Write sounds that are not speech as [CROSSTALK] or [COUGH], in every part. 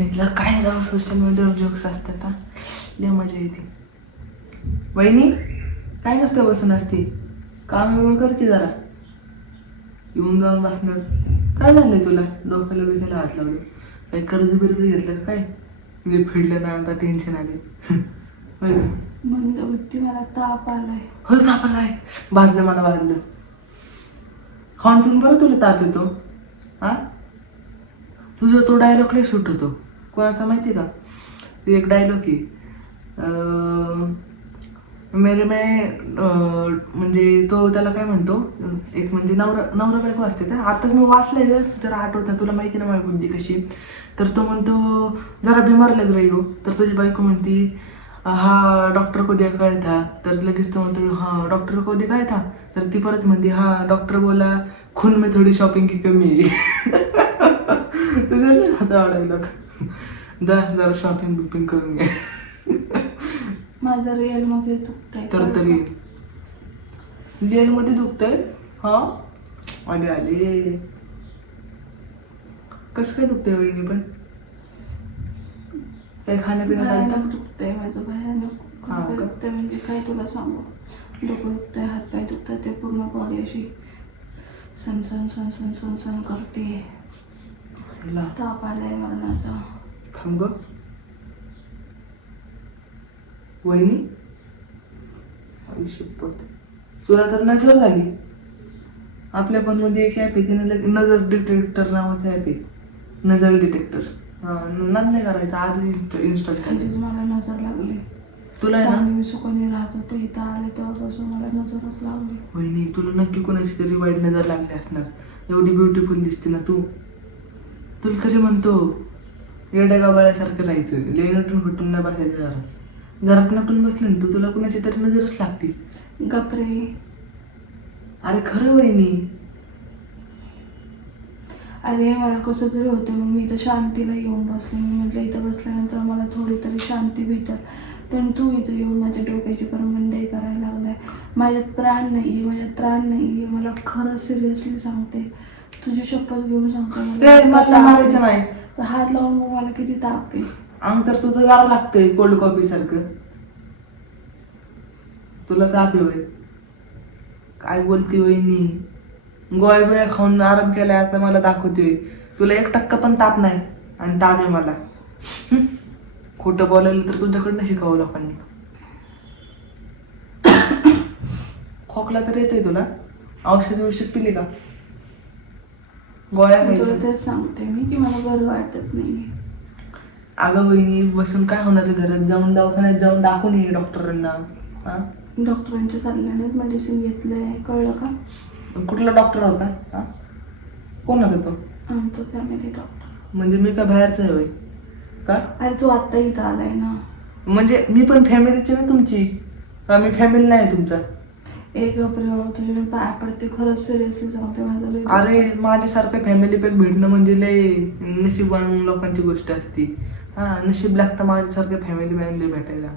म्हटलं काय राव सोशल मीडियावर जोक्स असतात लय मजा येते. वहिनी काय नसतं बसून असते? काम बिम कर की जरा. येऊन जाऊन बसणार. काय झालंय तुला? डोक्याला बिकायला हात लावलं काही कर्ज बिर्ज घेतलं काय? म्हणजे फिडलं ना आता टेन्शन आले मंदबुद्धी मला ताप आलाय. हो ताप आलाय. भाजलं मला भाजलं. खाऊन पिऊन बरं तुला ताप येतो. हा? तुझा तो डायलॉग लय सूट होतो. कोणाचा माहिती का? एक डायलॉग आहे. मेरे में म्हणजे तो त्याला काय म्हणतो? एक म्हणजे नवरा नवरा बायको असते तर आताच मी वाचलंय जरा आठवत नाही तुला माहिती ना माझी बुद्धी कशी तर तो म्हणतो जरा बिमार लग रही हो तर तुझी बायको म्हणती हा डॉक्टर को देखा था. तर लगेच तो म्हणतो हा डॉक्टर को दिखाया था? तर ती परत म्हणते हा डॉक्टर बोला खून में थोडी शॉपिंग की कमी आहे. [LAUGHS] तुझ्या हाता जा जरा शॉपिंग बिपिंग करून घे. माझं रिअलमध्ये दुखतंय. तर तरी. मध्ये दुखतंय? हा? आले आले कसं काय दुखतंय वहिनी पण? काही खाण्यापिण्यात आलं भयानक? दुखतंय माझं भयानक. हा काय का? दुखतंय म्हणजे काय तुला सांगू? डोकं दुखतंय हातपाय दुखतात ते पूर्ण बॉडी अशी सन सन सन सन सन सन करते. ला, ताप आलाय मरणाचा. थांब ग. वहिनी? आयुष्य पडते तुला तर नजर झाली आपल्या पण मध्ये एक ॲप आहे तिने नजर डिटेक्टर नावाचं ॲप आहे. नजर डिटेक्टर नाद नाही करायचा आज इन्स्टॉल खालीच मला नजर लागली. तुला चांगली मी सुखाने राहत होते इथं आले तेव्हापासून मला नजरच लागली. वहिनी तुला नक्की कोणाची तरी वाईट नजर लागली असणार. एवढी ब्युटिफुल दिसते ना तू. तुला तरी म्हणतो येड्या गाबाळ्यासारखं राहायचं. ले नटून फुटून नाही बसायचं घरात. घरात नटून बसलं ना तू तुला कोणाची तरी नजरच लागते. गपरे अरे खरं वहिनी. अरे मला कसं तरी होतं मग मी इथं शांतीला येऊन बसले. मी म्हटलं इथं बसल्यानंतर मला थोडी तरी शांती भेटेल. पण तू इथं येऊन माझ्या डोक्याची परमंडई करायला लागलाय. माझ्यात प्राण नाही आहे माझ्यात त्राण नाही आहे मला खरं सिरियसली सांगते. तुझी शपथ घेऊन सांगते मला. ए, इतका मला ताप मारायचं आहे. नाही. तर हात लावून बघ मला किती ताप आहे. अंग तर तुझं गार लागतंय कोल्ड कॉफी सारखं. तुला ताप आहे होय. काय बोलती वहिनी? गोळ्या बिळ्या खाऊन आराम केलाय आता मला दाखवतोय. तुला एक टक्का पण ताप नाही आणि ताप आहे मला. हं? खोटं बोलायला तर तुझ्याकडनं शिकावं लोकांनी. [COUGHS] खोकला तर येतोय तुला. औषध औषध पिली का? गोळ्या मी तुला खायच्या. तेच सांगते मी की मला बरं वाटत नाही अगं वहिनी बसून काय होणार आहे घरात? जाऊन दवाखान्यात जाऊन दाखवून ये डॉक्टरांना. हा? डॉक्टरांच्या सल्ल्यानेच मेडिसिन घेतलंय. कळलं का? कुठला डॉक्टर होता? हा? कोण होता तो? आमचं फॅमिली डॉक्टर म्हणजे मी का बाहेरचं आहे होय? का? अरे तू आत्ता इथं आलाय ना. म्हणजे मी पण फॅमिलीची ना तुमची. का मी फॅमिली नाही तुमचा. एक गपरे तुझे मी पाय पडते खरंच सिरियसली सांगते माझं लय अरे माझ्यासारखं फॅमिली पॅक भेटणं म्हणजे लय नशीबवान लोकांची गोष्ट असती. हा नशीब लागतं माझ्यासारखं फॅमिली मॅनली भेटायला.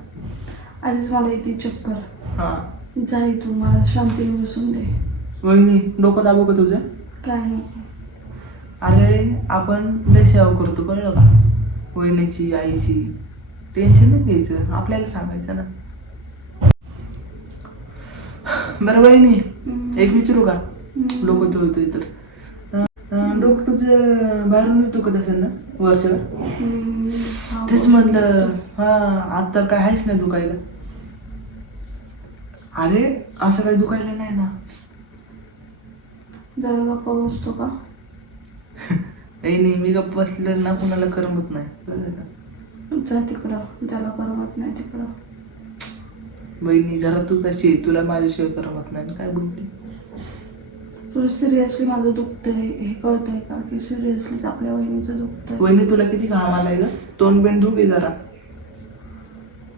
आधीच मला येते चक्कर. हा. जा इथून मला शांती बसून दे. वहिनी डोकं दाबू का तुझं? काय नको अरे आपण लय सेवा करतो कळलं का? वहिनीची आईची. टेन्शन नाही घ्यायचं आपल्याला सांगायचं ना. बरं वहिनी हम्म. एक विचारू का. डोकं धुतोय तर अं, डोकं तुझं बाहेरून दुखत असेल ना. हा, तेच. म्हणलं हा आता काय आहेच नाही दुखायला अरे असं काही दुखायला नाही ना जरा गप्पा बसतो का [LAUGHS] काही नाही मी गप्प बसलेलं ना कुणाला करमत नाही? जा तिकडं ज्याला करमत नाही तिकडं बहिणी घरात तू तशी आहे, तुला माझ्याशिवाय करमत नाही. काय बोलते? तुला सिरियसली माझं दुखतंय. हे कळतंय का की सिरियसलीच आपल्या वहिनीचं दुखतंय? वहिनी तुला किती घाम आलाय ग? तोंड बिंड धुके जरा.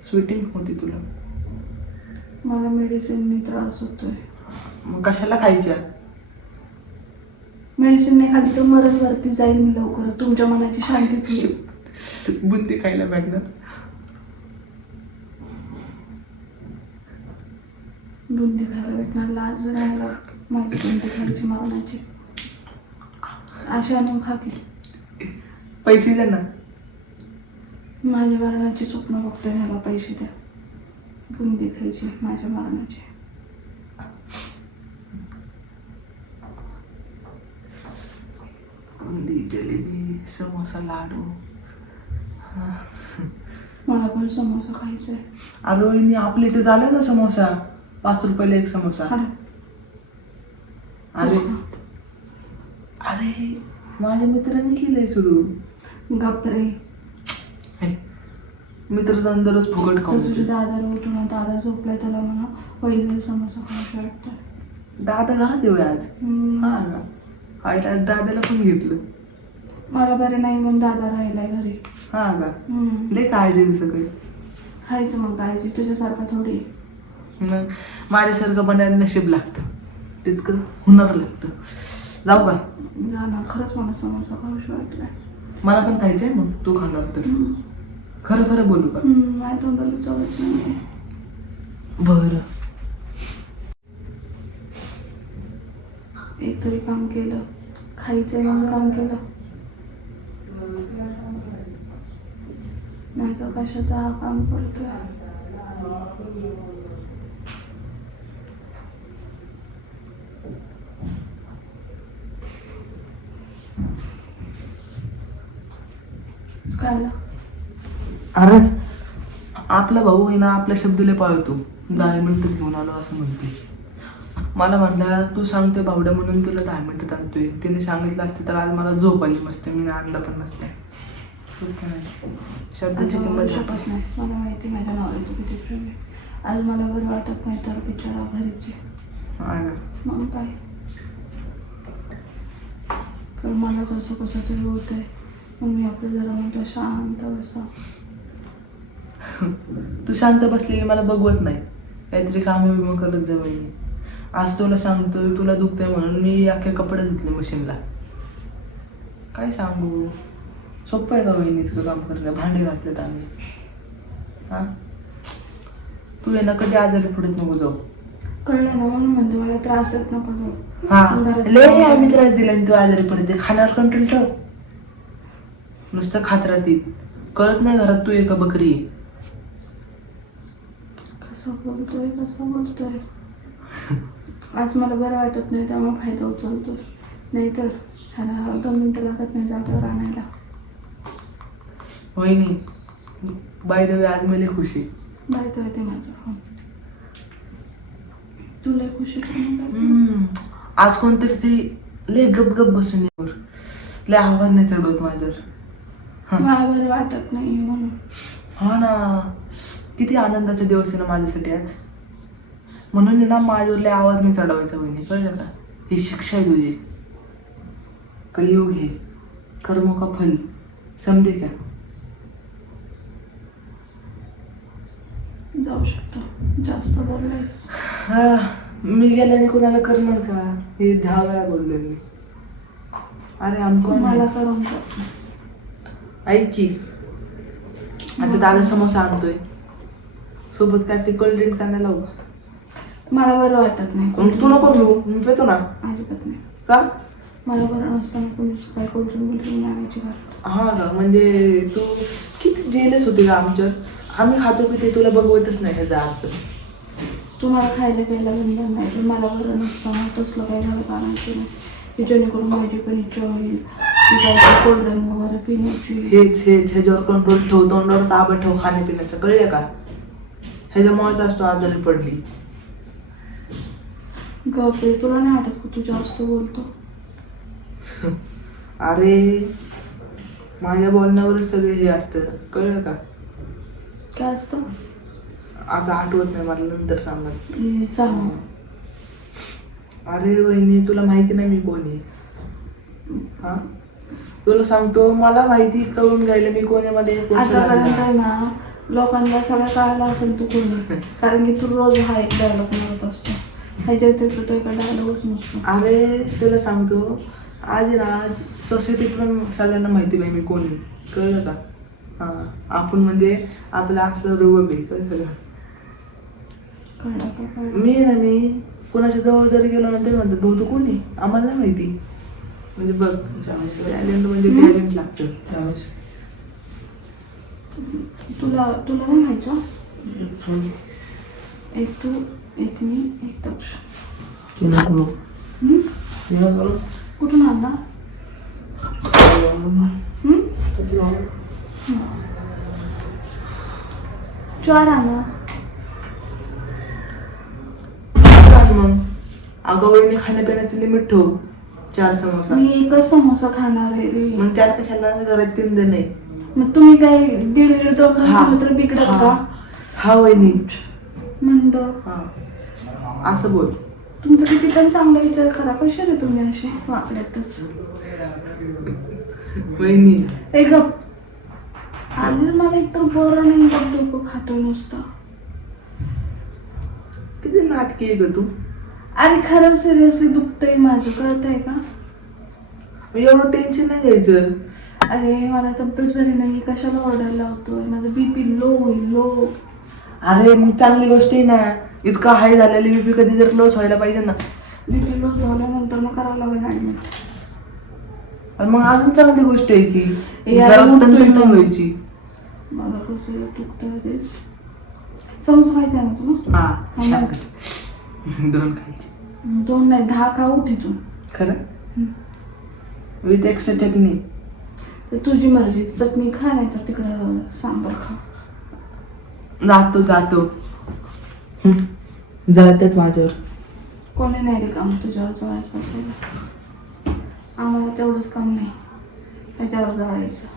स्वेटिंग होती तुला. मला मेडिसिननी त्रास होतोय. मग कशाला खायच्या? मेडिसिन नाही खाली तर मरण वरती जाईल मी लवकर. तुमच्या मनाची शांतीच होईल बुंदी खायला भेटणार. बुंदी खायला भेटणार लाज नाही मला माझी बुंदी खायची मरणाची अशी आणून खा की. पैसे दे ना. माझ्या मरणाची स्वप्न बघतोय मला पैसे द्या. बुंदी खायची माझ्या मरणाची. बुंदी जलेबी समोसा लाडू. मला पण समोसा खायचा आहे अरे वहिनी आपल्या इथे झालं ना समोसा? पाच रुपयाला एक समोसा. अरे. अरे माझ्या मित्राने केलंय सुरू. गप्रे मित्र जाऊन दररोज फुकट तुझ्या खाऊ दादाला उठून दादा झोपलाय त्याला म्हणा पहिलं समोसा वाटतं दादा घरात येऊ आज. हा दादाला पण घेतलं. मला बरं नाही म्हणून दादा राहिलाय घरी. हा का. लय काळजी सगळी खायचं मग काळजी तुझ्यासारखा थोडी मग माझ्यासारखं बनायला नशीब लागतं. तितकं हुनर लागतं. जाऊ का? ना खरंच मला समोसा खाऊशी वाटलाय. मला पण खायचंय मग. तू खाणार तर. खरं खरं बोलू का? हम्म, माझ्या तोंडाला चवच नाही बरं. एक तरी काम केलं. खायचं म्हणून काम केलं. नाही तर कशाचा हा काम करतोय कायला अरे आपला भाऊ आहे ना आपल्या शब्दले पाळतो. दहा मिनिटात घेऊन आलो असं म्हणतोय मला म्हणला तू सांगतोय भावड्या म्हणून तुला दहा मिनिटात आणतोय तिने सांगितलं असते तर आज मला झोप आली मस्त मी आणलं पण नसते. आहे. शब्दाची किंमत. शकत नाही. मला माहिती आहे माझ्या नवऱ्याचं किती प्रेम आहे. आज मला बरं वाटत नाही तर बिचारा घरीच आहे. मग काय? पण मला तसं कसं तरी होत आहे मग मी आपलं जरा म्हटलं शांत बसा. तू शांत बसली की मला बघवत नाही. काहीतरी काम बिम करत जा वहिनी आज तुला सांगतोय तुला दुखतंय म्हणून मी अख्खे कपडे धुतले मशीनला. काय सांगू? सोपं आहे का वहिनी इतकं काम करणं भांडे घातलेत आम्ही. हा? तू ना कधी आजारी पडत नको जाऊ. कळलं ना म्हणून म्हणते मला त्रास देत नको जाऊ. हा. लय आम्ही त्रास दिला तू आजारी पडते खाण्यावर कंट्रोल ठेव. नुसतं खात राहते कळत नाही घरात तू एका बकरी. कसं बोलतोय कसं बोलतोय? आज मला बरं वाटत नाही त्यामुळे फायदा उचलतोय नाहीतर ह्याला दोन मिनटं लागत नाही जागेवर आणायला. वहिनी बाय द वे आज मी लय खुशी बायचं आहे ते माझं फोन तुला खुशी. आज कोणतरी ते लय गप गप बसून यावर लय आवाज नाही चढवत माझ्यावर. मला बरं वाटत नाही म्हणून. हा ना. किती आनंदाचा दिवस आहे ना माझ्यासाठी आज. म्हणून ना माझ्यावर लय आवाज नाही चढवायचा वहिनी कळलं का? ही शिक्षा आहे तुझी. कलियुग हे. कर्म का फल? समजे का? जाऊ शकतो. जास्त बोललायस. हा, मी गेल्याने कुणाला करणार का? हे दहा वेळा बोलले मी. अरे आमको मला करून. ऐक की. आता दादा समोसा आणतोय. सोबत काय कोल्ड ड्रिंक्स आणायला लावू का? मला बरं वाटत नाही. मग तू नको घेऊ मी पेतो ना. अजिबात नाही. का? मला बरं कोणी सकाळी कोल्ड्रिंक बिल्ड्रिंक आणायची घरात. हा का म्हणजे तू किती जेलस होती का आमच्यात. आम्ही खातो पिते तुला बघवतच नाही ह्याचा अर्थ तुम्हाला खायला प्यायला बंधन नाही. पण मला बरं नसताना तसलं काही घरात आणायचं नाही. की जेणेकरून माझी पण इच्छा होईल. की काय कोल्ड्रिंक वगैरे पिण्याची हेच हेच ह्याच्यावर कंट्रोल ठेव तोंडावर ताबा ठेव खाण्यापिण्याचं. कळलं का? ह्याच्यामुळेच असतो आजारी पडली. गपरे तुला नाही वाटत का तू जास्त बोलतो? [LAUGHS] अरे माझ्या बोलण्यावरच सगळे हे असतं. कळलं का? काय असतं? आता आठवत नाही मला नंतर सांगा हम्म, चांगलं अरे वहिनी तुला माहिती नाही मी कोण आहे. हा? तुला सांगतो मला माहिती कळून गेलं मी कोणमध्ये आतापर्यंत. आहे ना लोकांना सगळं कळालं असेल तू कोणी. कारण की तू रोज हा एक डायलॉग मारत असतो. ह्याच्या व्यतिरिक्त तो एका डायलॉगच नसतो. अरे तुला सांगतो आज ना आज सोसायटीत पण सगळ्यांना माहिती नाही मी कोण कळलं का? हा आपण म्हणजे आपलं असलं आहे कळलं का? कळलं का मी ना मी कोणाच्या जवळ जरी गेलो ना तरी म्हणतात भाऊ तू कोण आम्हाला नाही माहिती. म्हणजे बघ टॅलेंट म्हणजे. टॅलेंट लागतं. त्यावेळेस. तुला तुला नाही व्हायचं एक तू एक मी एक तक्ष ते नको हम्म? ते नको कुठून आणला? चार मग? अगं वहिनी खाण्यापिण्याचं लिमिट ठेव. चार समोसा. मी एकच समोसा खाणार आहे रे. मग चार कशाला घरात तीन दे नाही मग तुम्ही काय दीड दीड दोन दोन हा. तर बिघडत हा. का? हा वहिनी. मंद. हा. असं बोल. तुमचं किती पण चांगला विचार करा कशा रे तुम्ही असे वाकड्यातच वहिनी. ए गप. आधी मला एक तर बरं नाही डोकं खातो नुसतं. किती नाटकी आहे ग तू? अरे खरं सिरियसली दुखतंय माझं कळतंय का? एवढं टेन्शन नाही घ्यायचं. अरे मला तब्येत बरी नाही कशाला ऑर्डर लावतोय? माझं बीपी लो होईल लो अरे मग चांगली गोष्ट आहे ना. इतका हाय झालेली बीपी कधी जर लॉस व्हायला पाहिजे ना. बीपी लो झाल्यानंतर मग करावं लागेल ऍडमिट आणि मग अजून चांगली गोष्ट आहे की ना. व्हायची. मला कसं दुखतं तेच. समोसा खायचा आहे ना. तुला हा. [LAUGHS] दोन खायचे. दोन नाही दहा खा उठ इथून खरं. विथ एक्स्ट्रा चटणी. तर तुझी मर्जी चटणी खा नाही तर तिकडं सांबार खा. जातो जातो. जातात माझ्यावर. कोणी नाही रे काम तुझ्यावर जवळच बसायला. आम्हाला तेवढंच काम नाही. त्याच्यावर जळायचं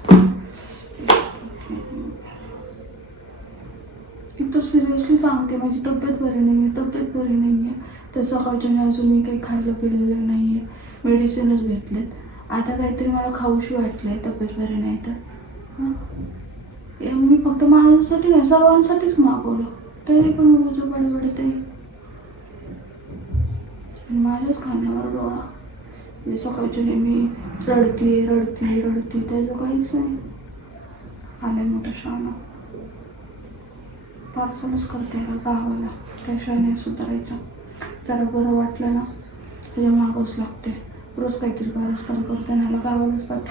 तर सिरियसली सांगते माझी तब्येत बरी नाही आहे तब्येत बरी नाही आहे तर सकाळच्याने अजून मी काही खायला पिलेलं नाही आहे मेडिसिनच घेतलेत. आता काहीतरी मला खाऊशी वाटलं आहे तब्येत बरी नाही तर. हां. मी फक्त माझ्यासाठी नाही सर्वांसाठीच मागवलं. तरी पण उजं बडबड आहे माझ्याच खाण्यावर डोळा. म्हणजे सकाळच्या मी रडती रडती रडती त्याचं काहीच नाही. आलं मोठं शान. पार्सलच करते का? गावाला त्याशिवाय नाही सुधारायचं जरा बरं वाटलं ना म्हणजे मागच लागते. रोज काहीतरी कारस्थान करते ना गावालाच पाठवते.